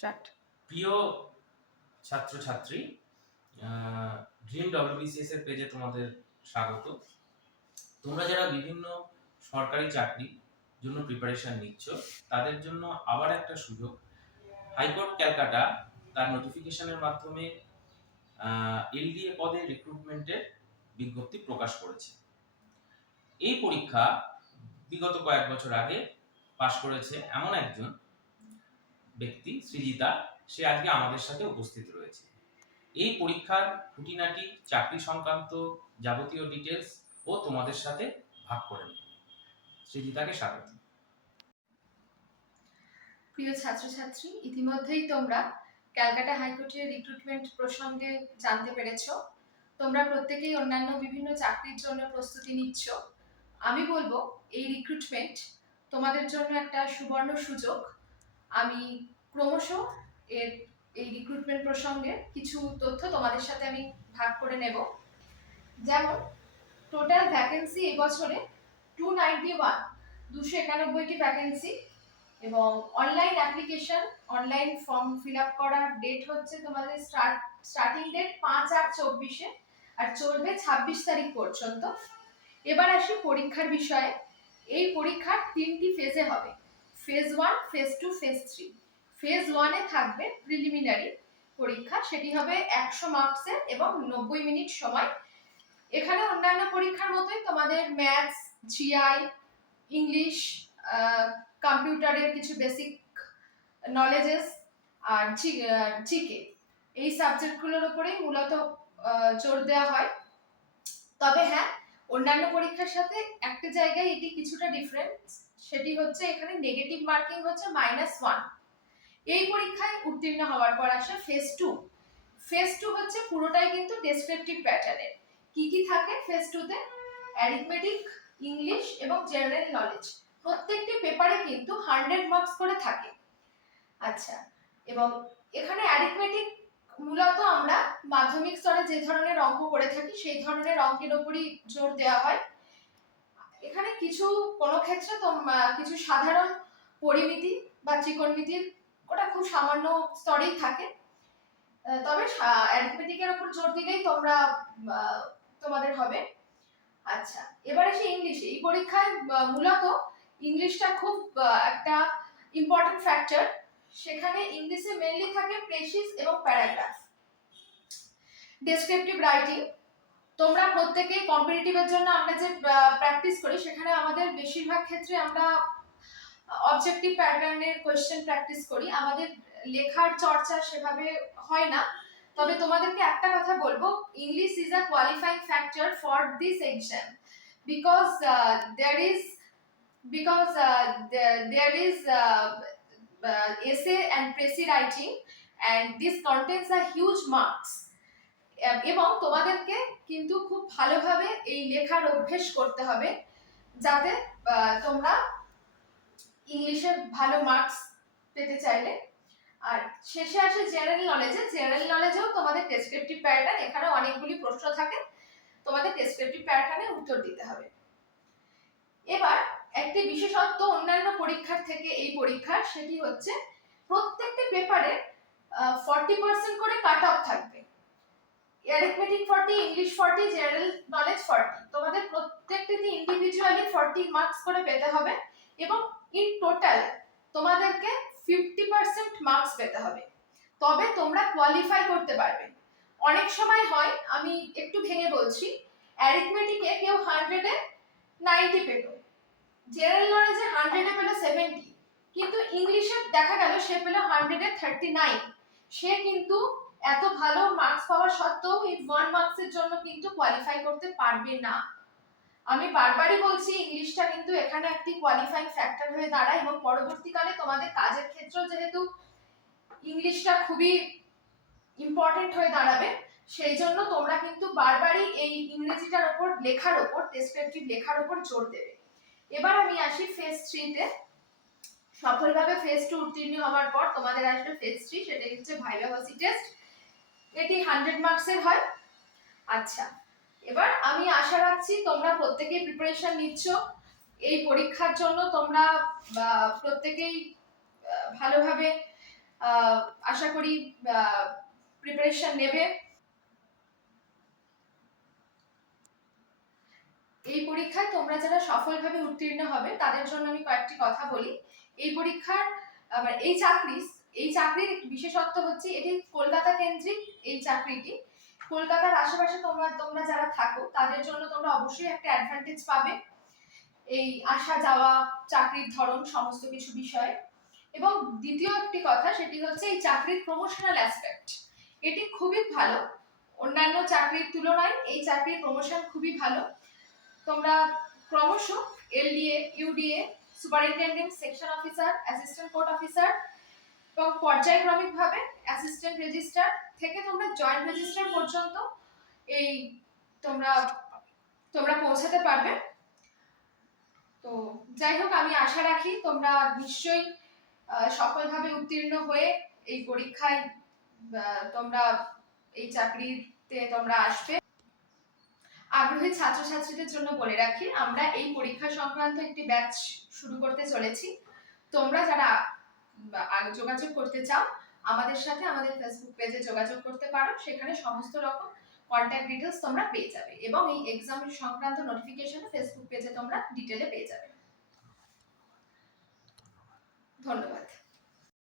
Start. প্রিয় ছাত্রছাত্রী, dream WBCS এর পেজে তোমাদের স্বাগত। তোমরা যারা বিভিন্ন সরকারি চাকরির জন্য প্রিপারেশন নিচ্ছ, তাদের জন্য আবার একটা সুযোগ। হাইকোর্ট ক্যালকাটা তার নোটিফিকেশনের মাধ্যমে এলডিএ পদে রিক্রুটমেন্টের বিজ্ঞপ্তি প্রকাশ করেছে। এই পরীক্ষা বিগত কয়েক বছর আগে পাশ করেছে এমন একজন ব্যক্তি, সৃজিতা, সে আজকে আমাদের সাথে উপস্থিত রয়েছে। এই পরীক্ষার খুঁটিনাটি, চাকরি সংক্রান্ত যাবতীয় ডিটেলস ও তোমাদের সাথে ভাগ করে নেব। সৃজিতাকে স্বাগত। প্রিয় ছাত্রছাত্রী, ইতিমধ্যেই তোমরা ক্যালকাটা হাইকোর্টের রিক্রুটমেন্ট প্রসঙ্গে জানতে পেরেছো। তোমরা প্রত্যেকেই অন্যান্য বিভিন্ন চাকরির জন্য প্রস্তুতি নিচ্ছ। আমি বলবো এই রিক্রুটমেন্ট তোমাদের জন্য একটা সুবর্ণ সুযোগ। আমি ক্রমশ এই রিক্রুটমেন্ট প্রসঙ্গে কিছু তথ্য তোমাদের সাথে আমি ভাগ করে নেব। যেমন টোটাল ভ্যাকেন্সি এবছরে 291টি ভ্যাকেন্সি, এবং online application, online form fill up করার ডেট হচ্ছে তোমাদের স্টার্টিং ডেট 5/8/24 আর চলবে 26 তারিখ পর্যন্ত। এবার আসি পরীক্ষার বিষয়ে। এই পরীক্ষার 3টি ফেজে হবে, ফেজ 1, ফেজ 2, ফেজ 3। ফেজ 1-এ থাকবে প্রিলিমিনারি পরীক্ষা, সেটি হবে 100 মার্কসের এবং 90 মিনিট সময়। এখানে অন্যান্য পরীক্ষার মতোই তোমাদের ম্যাথস, জিআই, ইংলিশ, কম্পিউটারের কিছু বেসিক নলেজেস আর জিকে, এই সাবজেক্টগুলোর উপরেই মূলত জোর দেওয়া হয়। তবে হ্যাঁ, অন্যান্য পরীক্ষার সাথে একটা জায়গায় এটি কিছুটা ডিফারেন্ট, সেটি হচ্ছে এখানে নেগেটিভ মার্কিং হচ্ছে -1। এই পরীক্ষায় উত্তীর্ণ হওয়ার পর আসে ফেজ 2। ফেজ 2 হচ্ছে পুরোটাই কিন্তু ডেসক্রিপটিভ প্যাটার্নের। কি কি থাকে ফেজ 2-তে? অ্যারিথমেটিক, ইংলিশ এবং জেনারেল নলেজ। প্রত্যেকটি পেপারে কিন্তু 100 মার্কস করে থাকে। আচ্ছা, এবং এখানে অ্যারিথমেটিক মূলত আমরা মাধ্যমিক স্তরে যে ধরনের অঙ্ক করে থাকি সেই ধরনের অঙ্কের উপরই জোর দেওয়া হয়। এখানে কোনো ক্ষেত্রে কিছু সাধারণ পরিমিতি বা ত্রিকোণমিতির ওটা খুব সামান্য স্তরেই থাকে, তবে অ্যারিথমেটিকের উপর জোর দিলেই তোমাদের হবে। আচ্ছা, এবার আসি ইংলিশে। এই পরীক্ষায় মূলত ইংলিশটা খুব একটা ইম্পর্টেন্ট ফ্যাক্টর। সেখানে ইংলিশে মেইনলি থাকে প্রেসিস এবং প্যারাগ্রাফ। ডেসক্রিপটিভ রাইটিং, তোমরা প্রত্যেকেই কম্পিটিটিভের জন্য আমরা যে প্র্যাকটিস করি সেখানে আমাদের বেশিরভাগ ক্ষেত্রে আমরা অবজেক্টিভ প্যাটার্নের কোয়েশ্চেন প্র্যাকটিস করি, আমাদের লেখার চর্চা সেভাবে হয় না। তবে তোমাদেরকে একটা কথা বলবো, English is a qualifying factor for this exam, because there is essay and pressy writing and this contains a huge marks. এবং তোমাদেরকে কিন্তু খুব ভালোভাবে এই লেখার অভ্যেস করতে হবে যাতে তোমরা ইংলিশে ভালো মার্কস পেতে চাইলে। আর শেষে আসে জেনারেল নলেজে। জেনারেল নলেজেও তোমাদের ডেসক্রিপটিভ প্যাটার্ন, এখানে অনেকগুলি প্রশ্ন থাকে, তোমাদের ডেসক্রিপটিভ প্যাটার্নে উত্তর দিতে হবে। এবার একটি বিশেষত্ব অন্যান্য পরীক্ষার থেকে এই পরীক্ষার, সেটি হচ্ছে প্রত্যেকটি পেপারে 40% করে কাট অফ থাকবে। Arithmetic 40, English 40, general knowledge 40। তোমাদের প্রত্যেকটিতে ইন্ডিভিজুয়ালি 40 মার্কস করে পেতে হবে এবং ইন টোটাল তোমাদেরকে 50% মার্কস পেতে হবে, তবে তোমরা কোয়ালিফাই করতে পারবে। অনেক সময় হয়, আমি একটু ভেঙে বলছি, অ্যারিথমেটিকে কেউ 100-এ 90 পেল, জেনারেল নলেজে 100-এ পেল 70, কিন্তু ইংলিশে দেখা গেল সে পেল 100-এ 39। সে কিন্তু এত ভালো মার্কস পাওয়ার সত্ত্বেও এই 1 মার্কসের জন্য কিন্তু কোয়ালিফাই করতে পারবে না। আমি বারবারই বলছি, ইংলিশটা কিন্তু এখানে একটি কোয়ালিফাইং ফ্যাক্টর হয়ে দাঁড়ায় এবং পরবর্তীকালে তোমাদের কাজের ক্ষেত্রেও যেহেতু ইংলিশটা খুবই ইম্পর্টেন্ট হয়ে দাঁড়াবে, সেই জন্য তোমরা কিন্তু বারবারই এই ইংরেজিটার উপর, লেখার উপর, ডেসক্রিপটিভ লেখার উপর জোর দেবে। এবার আমি আসি ফেজ 3-তে। সফলভাবে ফেজ 2 উত্তীর্ণ হওয়ার পর তোমাদের আসবে ফেজ 3, সেটা হচ্ছে ভাইভাসি টেস্ট। এটি 100 মার্কসের হয়। আচ্ছা, এবার আমি আশা রাখছি তোমরা প্রত্যেকেই প্রিপারেশন নিচ্ছ এই পরীক্ষার জন্য। তোমরা প্রত্যেকেই ভালোভাবে আশা করি প্রিপারেশন নেবে। এই পরীক্ষায় তোমরা যারা সফলভাবে উত্তীর্ণ হবে তাদের জন্য আমি কয়েকটি কথা বলি। এই পরীক্ষার এই চাকরির বিশেষত্ব হচ্ছে এটি কলকাতা কেন্দ্রিক। এই চাকরিটি কলকাতার আশেপাশে তোমরা যারা থাকো তাদের জন্য তোমরা অবশ্যই একটা অ্যাডভান্টেজ পাবে এই আসা যাওয়া, চাকরির ধরন, সমস্ত কিছু বিষয়ে। এবং দ্বিতীয় একটি কথা, সেটি হচ্ছে এই চাকরির প্রমোশনাল অ্যাসপেক্ট। এটি খুবই ভালো, অন্যান্য চাকরির তুলনায় এই চাকরির প্রমোশন খুবই ভালো। তোমরা ক্রমশ LDA, UDA, superintendent, section officer, assistant court officer এবং পর্যায়ক্রমিকভাবে অ্যাসিস্ট্যান্ট রেজিস্ট্রার থেকে তোমরা জয়েন্ট রেজিস্ট্রার পর্যন্ত এই তোমরা পৌঁছাতে পারবে। তো যাই হোক, আমি আশা রাখি তোমরা নিশ্চয়ই সফলভাবে উত্তীর্ণ হয়ে এই পরীক্ষায় তোমরা এই চাকরিতে তোমরা আসবে। আগ্রহী ছাত্রছাত্রীদের জন্য বলে রাখি, আমরা এই পরীক্ষা সংক্রান্ত একটি ব্যাচ শুরু করতে চলেছি। তোমরা যারা যোগাযোগ করতে চাও আমাদের সাথে আমাদের ফেসবুক পেজে যোগাযোগ করতে পারো, সেখানে সমস্ত রকম কন্ট্যাক্ট ডিটেলস তোমরা পেয়ে যাবে এবং এই এক্সাম সংক্রান্ত নোটিফিকেশন ফেসবুক পেজে তোমরা ডিটেলে পেয়ে যাবে। ধন্যবাদ।